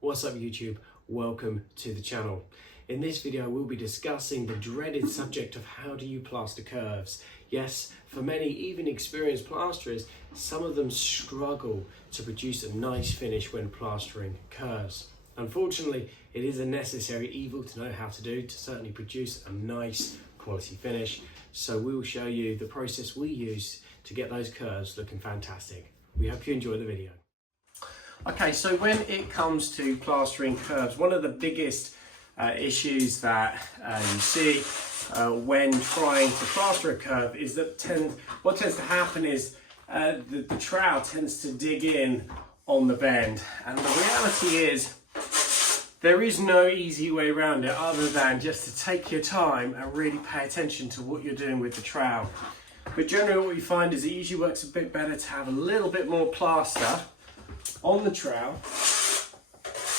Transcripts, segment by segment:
What's up YouTube? Welcome to the channel. In this video we'll be discussing the dreaded subject of how do you plaster curves. Yes, for many even experienced plasterers, some of them struggle to produce a nice finish when plastering curves. Unfortunately, it is a necessary evil to know how to do to certainly produce a nice quality finish. So we will show you the process we use to get those curves looking fantastic. We hope you enjoy the video. Okay, so when it comes to plastering curves, one of the biggest issues that you see when trying to plaster a curve is that what tends to happen is the trowel tends to dig in on the bend, and the reality is there is no easy way around it other than just to take your time and really pay attention to what you're doing with the trowel. But generally what we find is it usually works a bit better to have a little bit more plaster on the trowel.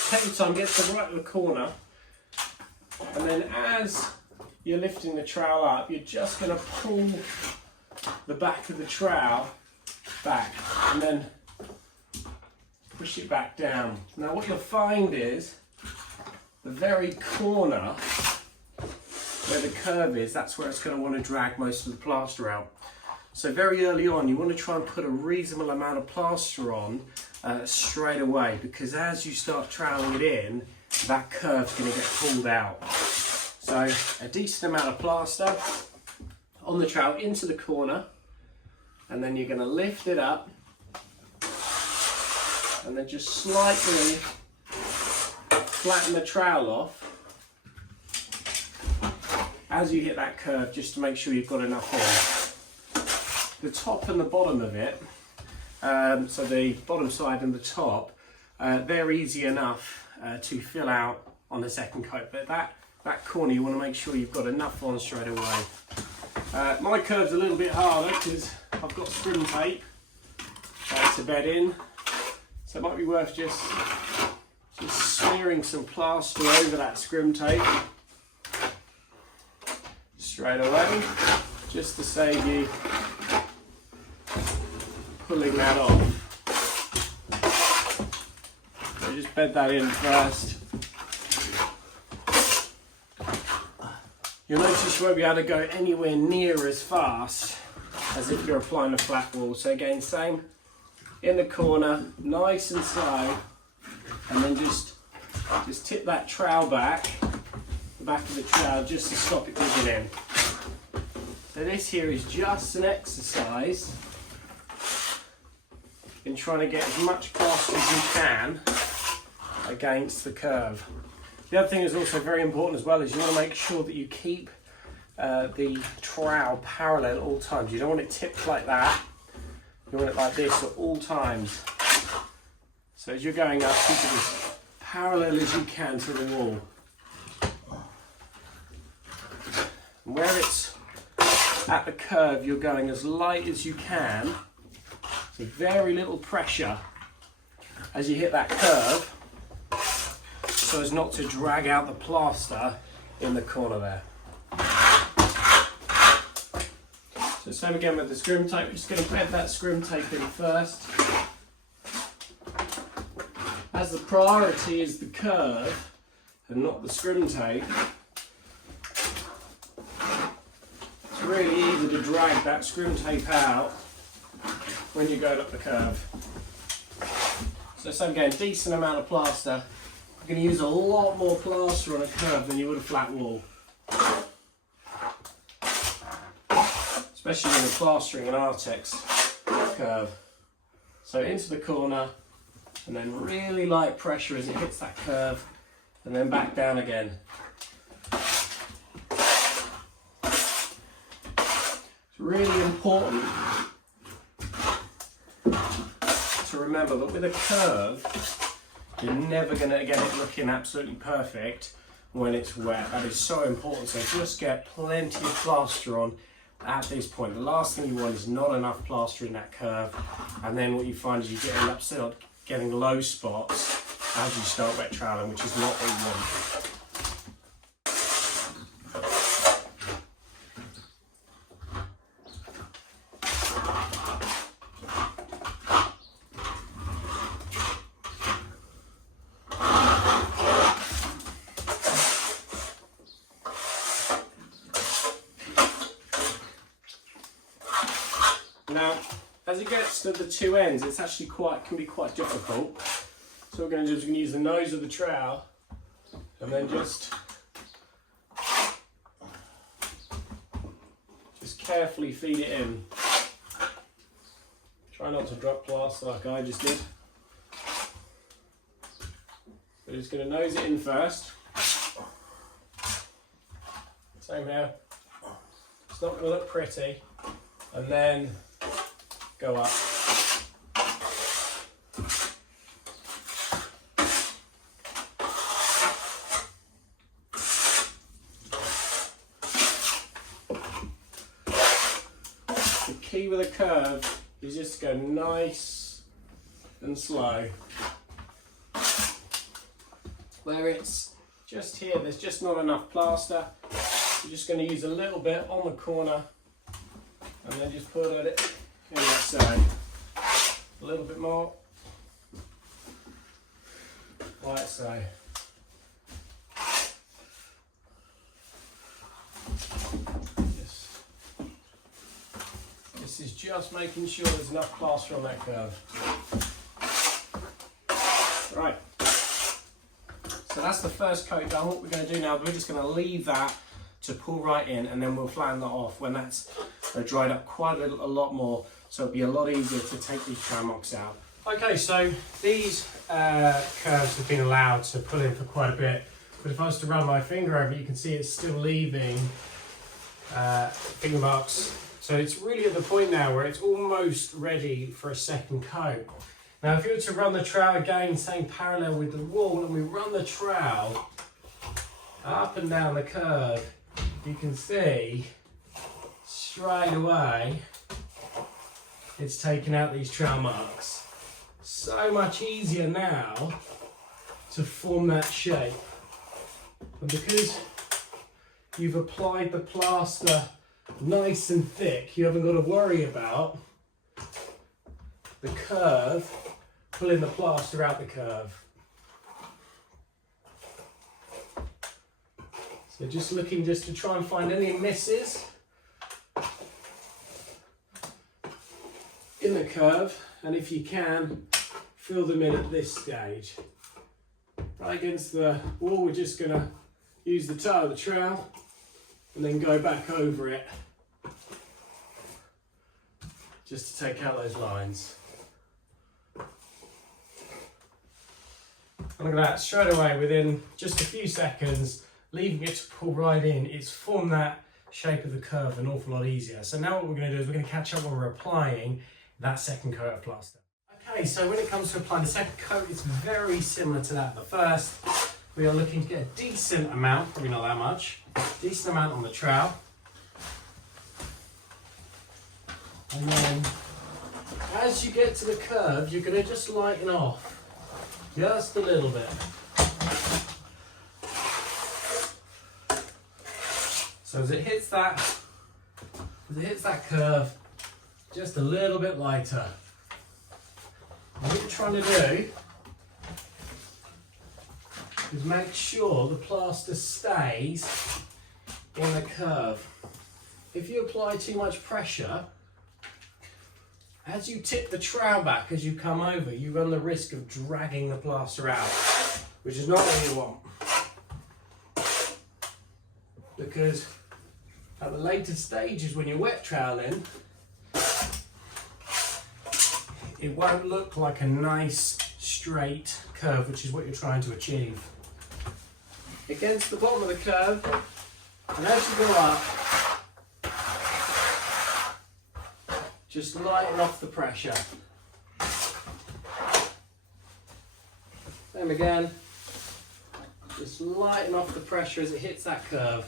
Take your time, get to the right of the corner, and then as you're lifting the trowel up, you're just going to pull the back of the trowel back and then push it back down. Now what you'll find is the very corner where the curve is, that's where it's going to want to drag most of the plaster out. So very early on you want to try and put a reasonable amount of plaster on straight away, because as you start troweling it in, that curve's going to get pulled out. So a decent amount of plaster on the trowel into the corner, and then you're going to lift it up and then just slightly flatten the trowel off as you hit that curve, just to make sure you've got enough on. The top and the bottom of it, so the bottom side and the top, they're easy enough to fill out on the second coat, but that corner you want to make sure you've got enough on straight away. My curve's a little bit harder because I've got scrim tape to bed in, so it might be worth just smearing some plaster over that scrim tape straight away, just to save you pulling that off. So just bed that in first. You'll notice you won't be able to go anywhere near as fast as if you're applying a flat wall. So again, same in the corner, nice and slow, and then just tip that trowel back, the back of the trowel, just to stop it digging in. So this here is just an exercise in trying to get as much plaster as you can against the curve. The other thing is also very important as well is you want to make sure that you keep the trowel parallel at all times. You don't want it tipped like that, you want it like this at all times. So as you're going up, keep it as parallel as you can to the wall. And where it's at the curve, you're going as light as you can, so very little pressure as you hit that curve, so as not to drag out the plaster in the corner there. So same again with the scrim tape, we're just going to bed that scrim tape in first. As the priority is the curve and not the scrim tape, it's really easy to drag that scrim tape out when you're going up the curve. So same again, decent amount of plaster. You're going to use a lot more plaster on a curve than you would a flat wall, especially when you're plastering an Artex curve. So into the corner, and then really light pressure as it hits that curve, and then back down again. It's really important to remember that with a curve, you're never going to get it looking absolutely perfect when it's wet. That is so important. So just get plenty of plaster on at this point. The last thing you want is not enough plaster in that curve, and then what you find is you get upset getting low spots as you start wet troweling, which is not what you want. as it gets to the two ends, it's actually can be quite difficult. So what we're going to do is we're going to use the nose of the trowel and then just carefully feed it in. Try not to drop plaster like I just did. We're just going to nose it in first. Same here. It's not going to look pretty. And then go up. The key with a curve is just to go nice and slow. Where it's just here, there's just not enough plaster. You're just going to use a little bit on the corner and then just put it in that side. A little bit more, like so. This is just making sure there's enough plaster on that curve. Right. So that's the first coat done. What we're going to do now, we're just going to leave that to pull right in, and then we'll flatten that off when that's dried up quite a lot more, so it'll be a lot easier to take these trowel marks out. Okay, so these curves have been allowed to pull in for quite a bit, but if I was to run my finger over it, you can see it's still leaving finger marks. So it's really at the point now where it's almost ready for a second coat. Now if you were to run the trowel again, same parallel with the wall, and we run the trowel up and down the curve, you can see straight away it's taken out these trowel marks. So much easier now to form that shape. And because you've applied the plaster nice and thick, you haven't got to worry about the curve pulling the plaster out the curve. So just looking just to try and find any misses in the curve, and if you can, fill them in at this stage. Right against the wall, we're just going to use the toe of the trowel and then go back over it just to take out those lines. And look at that, straight away within just a few seconds, leaving it to pull right in, it's formed that shape of the curve an awful lot easier. So now what we're going to do is we're going to catch up when we're applying that second coat of plaster. Okay, so when it comes to applying the second coat, it's very similar to that. But first, we are looking to get a decent amount, probably not that much, decent amount on the trowel. And then, as you get to the curve, you're going to just lighten off, just a little bit. So as it hits that curve, just a little bit lighter. And what you're trying to do is make sure the plaster stays in the curve. If you apply too much pressure, as you tip the trowel back as you come over, you run the risk of dragging the plaster out, which is not what you want. Because at the later stages when you're wet troweling, it won't look like a nice straight curve, which is what you're trying to achieve. Against the bottom of the curve, and as you go up, just lighten off the pressure. Same again, just lighten off the pressure as it hits that curve.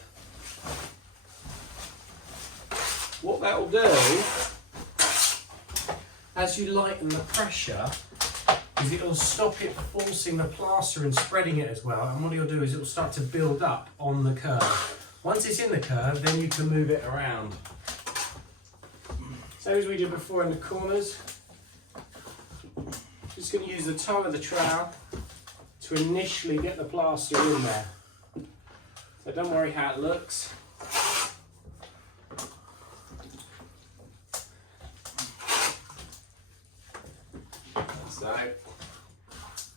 What that will do, as you lighten the pressure, is it will stop it forcing the plaster and spreading it as well, and what it'll do is it will start to build up on the curve. Once it's in the curve, then you can move it around. Same as we did before in the corners. Just going to use the toe of the trowel to initially get the plaster in there. So don't worry how it looks.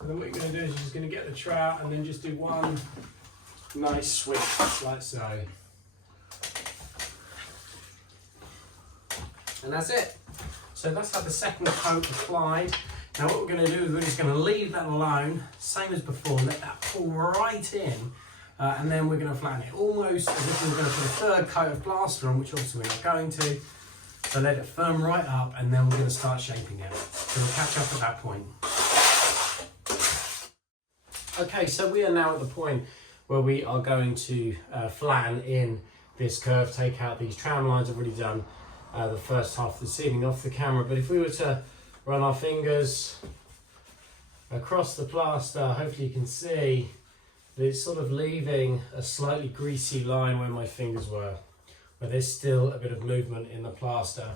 So then what you're going to do is you're just going to get the trowel and then just do one nice sweep, like so. And that's it. So that's how the second coat applied. Now what we're going to do is we're just going to leave that alone, same as before, let that pull right in, and then we're going to flatten it almost as if we were going to put a third coat of plaster on, which obviously we're not going to. So let it firm right up, and then we're going to start shaping it. So we'll catch up at that point. Okay, so we are now at the point where we are going to flatten in this curve, take out these tram lines. I've already done the first half of the ceiling off the camera, but if we were to run our fingers across the plaster, hopefully you can see that it's sort of leaving a slightly greasy line where my fingers were, but there's still a bit of movement in the plaster.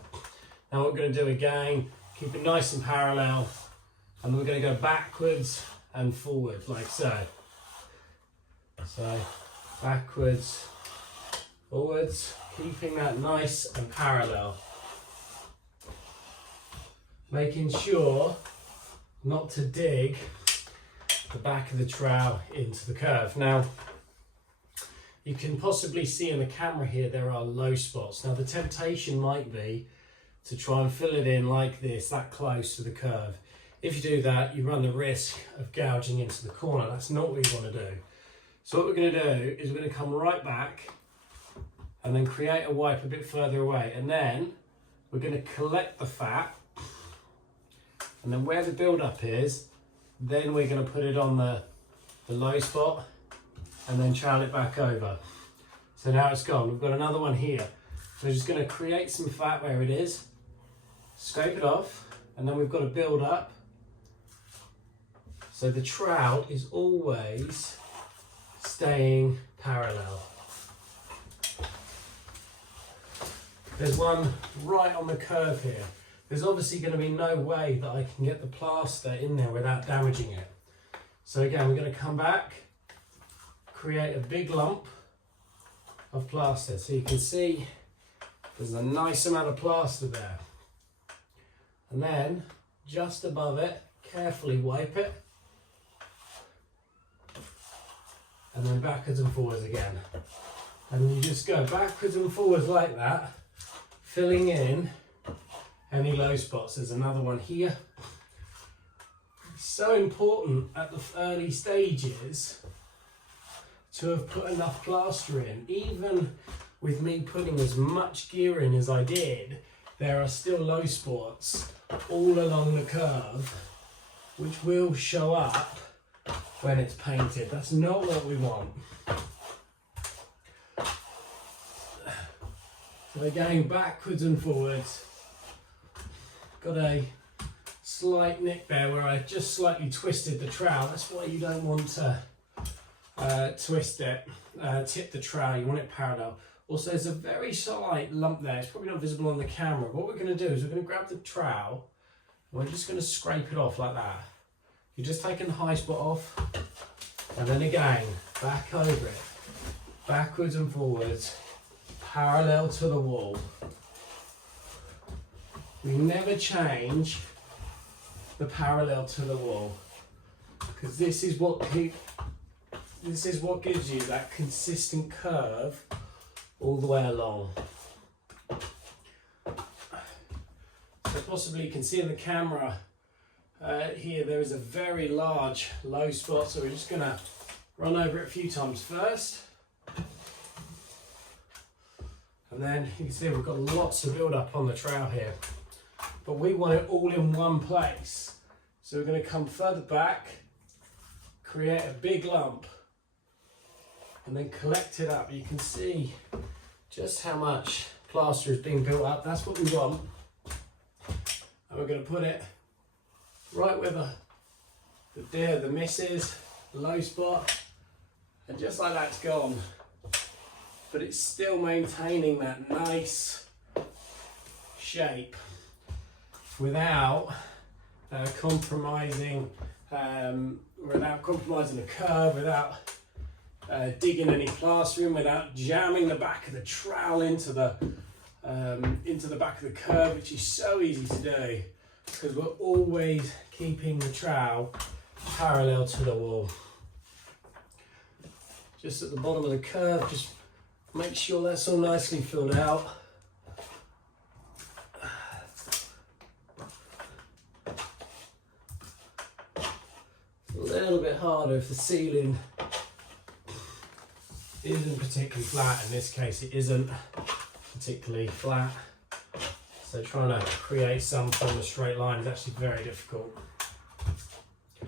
Now what we're going to do again, keep it nice and parallel, and then we're going to go backwards and forward like so. So backwards, forwards, keeping that nice and parallel. Making sure not to dig the back of the trowel into the curve. Now, you can possibly see in the camera here there are low spots. Now the temptation might be to try and fill it in like this, that close to the curve. If you do that, you run the risk of gouging into the corner. That's not what we want to do. So what we're going to do is we're going to come right back and then create a wipe a bit further away, and then we're going to collect the fat, and then where the build-up is, then we're going to put it on the low spot and then trowel it back over. So now it's gone. We've got another one here. So we're just going to create some fat where it is, scrape it off, and then we've got to build up. So the trowel is always staying parallel. There's one right on the curve here. There's obviously going to be no way that I can get the plaster in there without damaging it. So again, we're going to come back, create a big lump of plaster. So you can see there's a nice amount of plaster there. And then just above it, carefully wipe it. And then backwards and forwards again. And you just go backwards and forwards like that, filling in any low spots. There's another one here. It's so important at the early stages to have put enough plaster in. Even with me putting as much gear in as I did, there are still low spots all along the curve which will show up when it's painted. That's not what we want. So we're going backwards and forwards. Got a slight nick there where I just slightly twisted the trowel. That's why you don't want to twist it, tip the trowel. You want it parallel. Also, there's a very slight lump there. It's probably not visible on the camera. What we're going to do is we're going to grab the trowel and we're just going to scrape it off like that. You're just taking the high spot off, and then again, back over it, backwards and forwards, parallel to the wall. We never change the parallel to the wall, because this is what gives you that consistent curve all the way along. So possibly you can see in the camera here there is a very large low spot, so we're just going to run over it a few times first. And then you can see we've got lots of build up on the trowel here, but we want it all in one place. So we're going to come further back, create a big lump, and then collect it up. You can see just how much plaster is being built up. That's what we want. And we're going to put it right where the miss is, the low spot, and just like that it's gone. But it's still maintaining that nice shape without compromising the curve, without digging any plaster in, without jamming the back of the trowel into the back of the curve, which is so easy to do because we're always keeping the trowel parallel to the wall. Just at the bottom of the curve, just make sure that's all nicely filled out. A little bit harder if the ceiling isn't particularly flat. In this case, it isn't particularly flat. So trying to create some form of straight line is actually very difficult.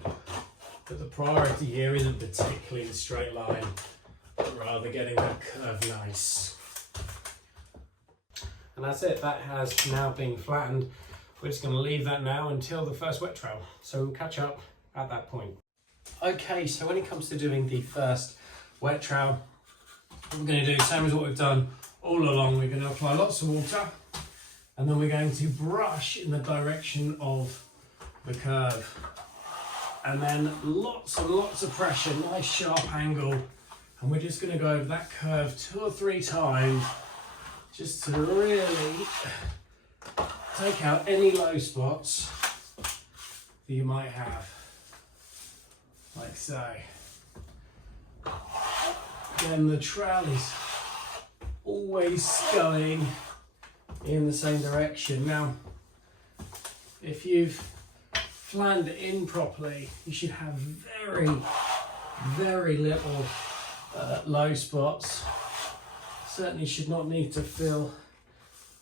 But the priority here isn't particularly the straight line, but rather getting that curve nice. And that's it, that has now been flattened. We're just going to leave that now until the first wet trowel. So we'll catch up at that point. Okay, so when it comes to doing the first wet trowel, what we're going to do, same as what we've done all along, we're going to apply lots of water and then we're going to brush in the direction of the curve. And then lots and lots of pressure, nice sharp angle. And we're just going to go over that curve 2 or 3 times just to really take out any low spots that you might have, like so. Then the trowel is always going in the same direction. Now, if you've flanned it in properly, you should have very, very little low spots. Certainly should not need to fill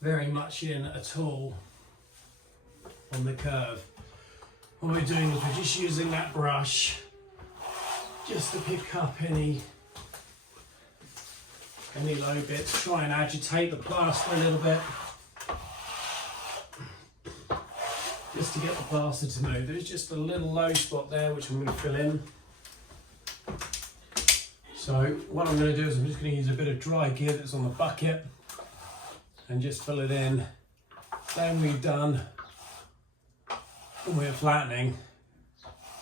very much in at all on the curve. What we're doing is we're just using that brush just to pick up any low bits, try and agitate the plaster a little bit just to get the plaster to move. There's just a little low spot there which I'm going to fill in. So what I'm going to do is I'm just going to use a bit of dry gear that's on the bucket and just fill it in. Same we've done when we're flattening,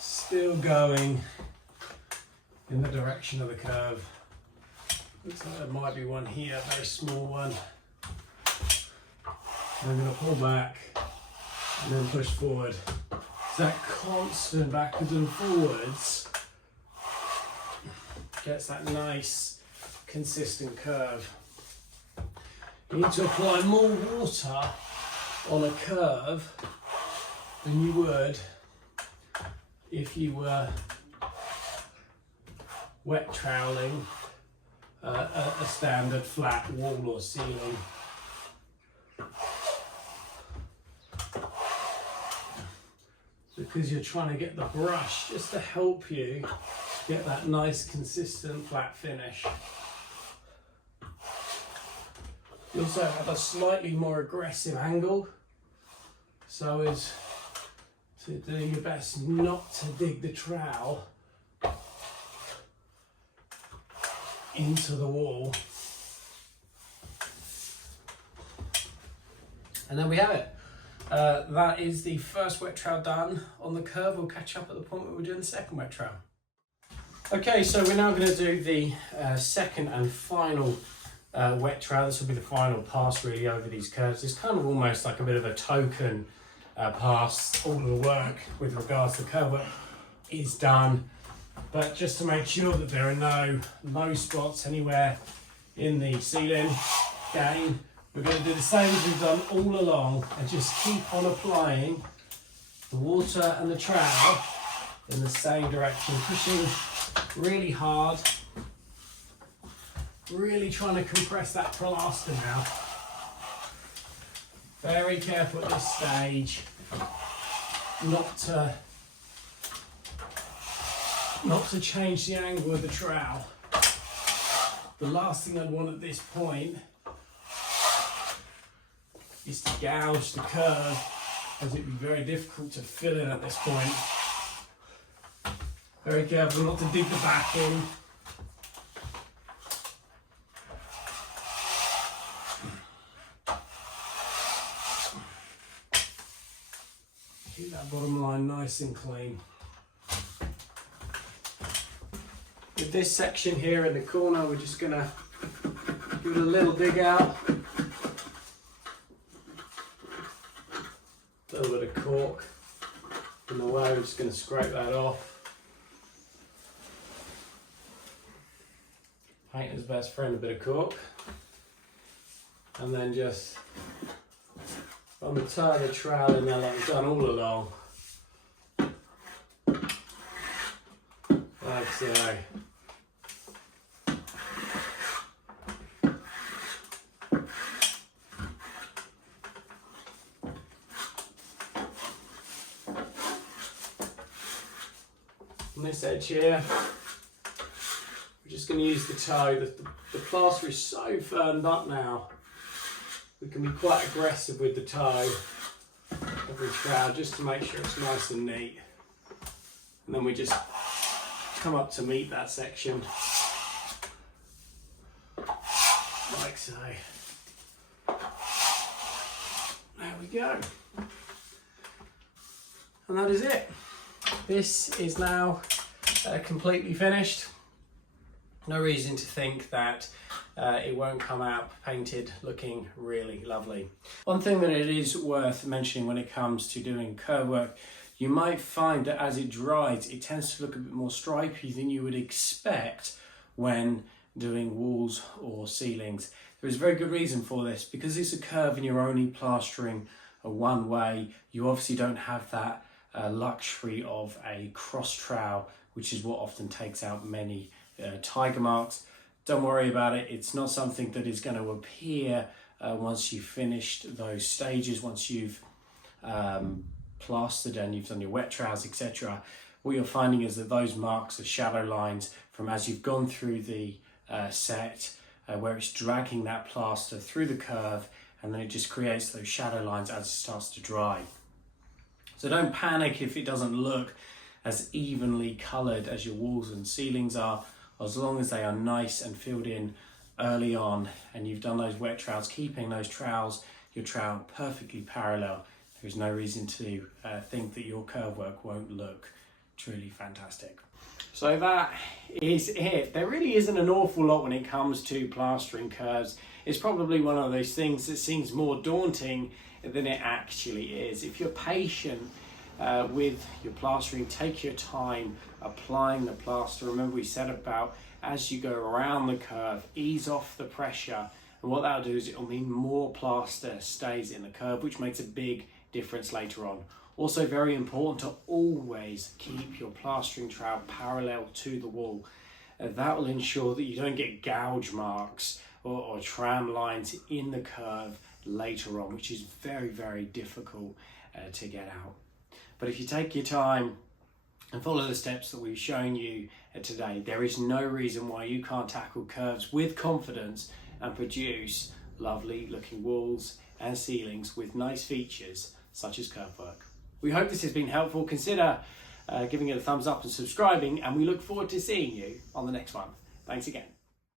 still going in the direction of the curve. Looks like there might be one here, a very small one. And I'm going to pull back and then push forward. So that constant backwards and forwards gets that nice consistent curve. You need to apply more water on a curve than you would if you were wet troweling a standard flat wall or ceiling. Because you're trying to get the brush just to help you get that nice consistent flat finish. You also have a slightly more aggressive angle, so as to do your best not to dig the trowel into the wall. And there we have it. That is the first wet trowel done on the curve. We'll catch up at the point where we're doing the second wet trowel. Okay, so we're now going to do the second and final wet trowel. This will be the final pass really over these curves. It's kind of almost like a bit of a token pass. All of the work with regards to the curve work is done, but just to make sure that there are no low spots anywhere in the ceiling, again, we're going to do the same as we've done all along and just keep on applying the water and the trowel in the same direction, pushing really hard, really trying to compress that plaster now. Very careful at this stage not to change the angle of the trowel. The last thing I'd want at this point is to gouge the curve, as it'd be very difficult to fill in at this point. Very careful not to dig the back in. Keep that bottom line nice and clean. With this section here in the corner, we're just gonna give it a little dig out. A little bit of cork in the way, we're just going to scrape that off. painter's best friend, a bit of cork, and then just on the toe of the trowel in there like we've done all along, like so. On this edge here, we're just going to use the toe. The plaster is so firmed up now, we can be quite aggressive with the toe of the trowel just to make sure it's nice and neat. And then we just come up to meet that section, like so. There we go. And that is it. This is now completely finished. No reason to think that it won't come out painted looking really lovely. One thing that it is worth mentioning when it comes to doing curve work, you might find that as it dries, it tends to look a bit more stripy than you would expect when doing walls or ceilings. There is a very good reason for this. Because it's a curve and you're only plastering one way, you obviously don't have that luxury of a cross trowel, which is what often takes out many tiger marks. Don't worry about it. It's not something that is going to appear once you've finished those stages, once you've plastered and you've done your wet trowels, etc. What you're finding is that those marks are shadow lines from as you've gone through the set, where it's dragging that plaster through the curve, and then it just creates those shadow lines as it starts to dry. So don't panic if it doesn't look as evenly coloured as your walls and ceilings are, as long as they are nice and filled in early on and you've done those wet trowels, keeping those trowels, your trowel perfectly parallel. There's no reason to think that your curve work won't look truly fantastic. So that is it. There really isn't an awful lot when it comes to plastering curves. It's probably one of those things that seems more daunting than it actually is. If you're patient with your plastering, take your time applying the plaster. Remember, we said about as you go around the curve, ease off the pressure, and what that'll do is it'll mean more plaster stays in the curve, which makes a big difference later on. Also very important to always keep your plastering trowel parallel to the wall. That will ensure that you don't get gouge marks or tram lines in the curve later on, which is very, very difficult to get out. But if you take your time and follow the steps that we've shown you today, there is no reason why you can't tackle curves with confidence and produce lovely looking walls and ceilings with nice features such as curve work. We hope this has been helpful. Consider giving it a thumbs up and subscribing, and we look forward to seeing you on the next one. Thanks again.